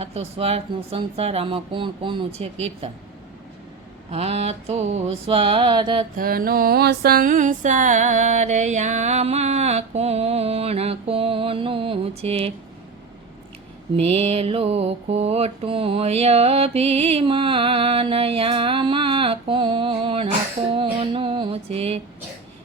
આ તો સ્વાર્થનો સંસાર, આમાં કોણ કોનું છે કીર્તન. આ તો સ્વાર્થનો સંસાર, આમાં કોણ કોનું છે. મેલો ખોટું અભિમાન, આમાં કોણ કોનું છે.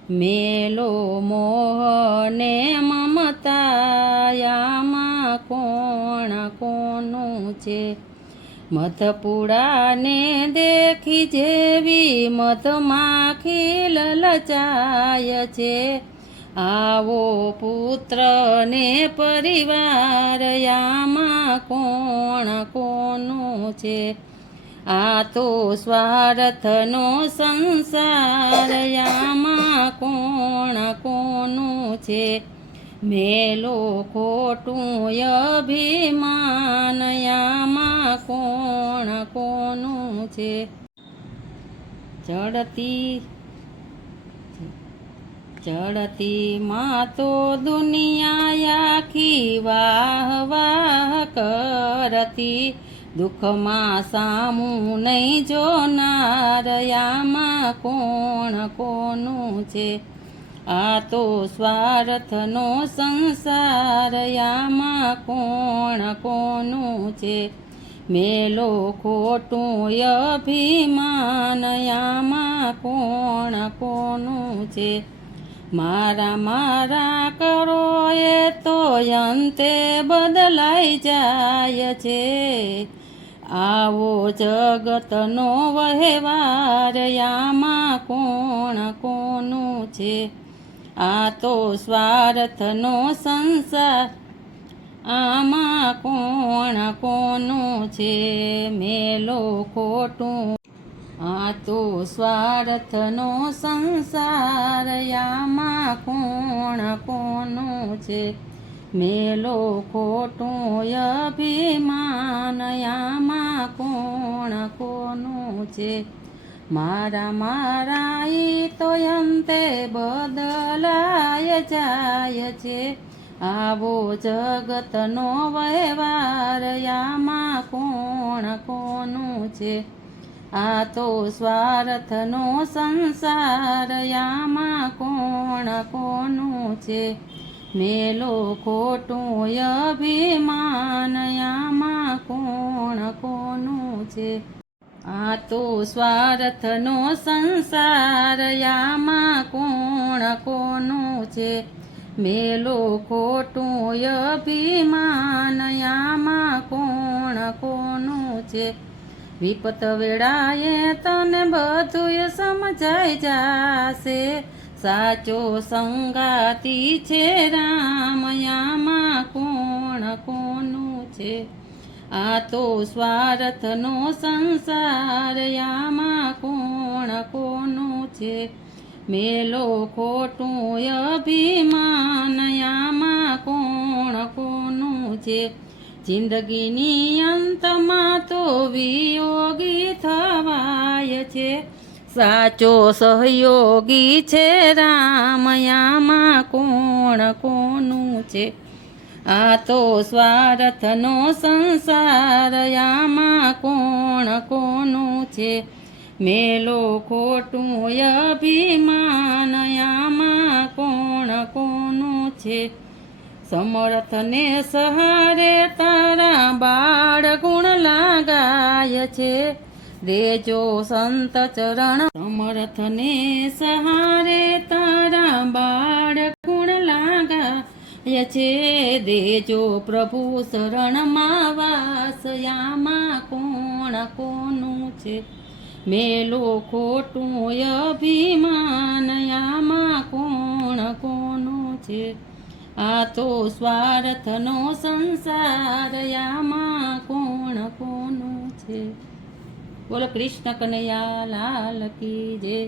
મેલો મોહને મમતા, આમાં કોણ કોનું છે. મધપુડાને દેખી જેવી મધમાખી લલચાય છે. આવો પુત્ર ને પરિવાર, આમાં કોણ કોનું છે. આ તો સ્વાર્થનો સંસાર, આમાં કોણ કોનું છે. મેલો ખોટું અભિમાન, આમાં કોણ કોનું છે. ચડતી માં તો દુનિયા આખી વાહ વાહ કરતી, દુઃખમાં સામું નહીં જોનાર, આમાં કોણ કોનું છે. આ તો સ્વાર્થનો સંસાર, આમાં કોણ કોનું છે. મેલો ખોટું અભિમાન, આમાં કોણ કોનું છે. મારા મારા કરો એ તો અંતે બદલાઈ જાય છે. આવો જગતનો વહેવાર, આમાં કોણ કોનું છે. આ તો સ્વાર્થનો સંસાર, આમાં કોણ કોનું છે. મેલો ખોટું, આ તો સ્વાર્થનો સંસાર, આમાં કોણ કોનું છે. મેલો ખોટું અભિમાન, આમાં કોણ કોનું છે. મારા મારા ઈ તો અંતે બદલાય જાય છે. આવો જગતનો વહેવાર, આમાં કોણ કોનું છે. આ તો સ્વાર્થનો સંસાર, આમાં કોણ કોનું છે. મેલો ખોટું અભિમાન, આમાં કોણ કોનું છે. આ તો સ્વાર્થનો સંસાર, આમાં કોણ કોનું છે. મેલો ખોટું અભિમાન, આમાં કોણ કોનું છે. વિપત વેળાએ તને બધું સમજાઈ જાશે, સાચો સંગાતી છે રામ, આમાં કોણ કોનું છે. આ તો સ્વાર્થનો સંસાર, આમાં કોણ કોનું છે. મેલો ખોટું અભિમાન, આમાં કોણ કોનું છે. જિંદગીની અંતમાં તો વિયોગી થવાય છે, સાચો સહયોગી છે રામ, આમાં કોણ કોનું છે. આ તો સ્વાર્થનો સંસાર, આમાં કોણ કોનું છે. મેલો ખોટું અભિમાન, આમાં કોણ કોનું છે. સમર્થને સહારે તારા બાળ ગુણ લાગાય છે. દેજો સંત ચરણ, સમર્થને સહારે તારા બાળ ગુણ લાગાય છે. દેજો પ્રભુ શરણમાં વાસ, આમાં કોણ કોનું છે. મેલો ખોટું અભિમાન, આમાં કોણ કોનું છે. આ તો સ્વાર્થનો સંસાર, આમાં કોણ કોનું છે. બોલો કૃષ્ણ કનૈયા લાલ કી જય.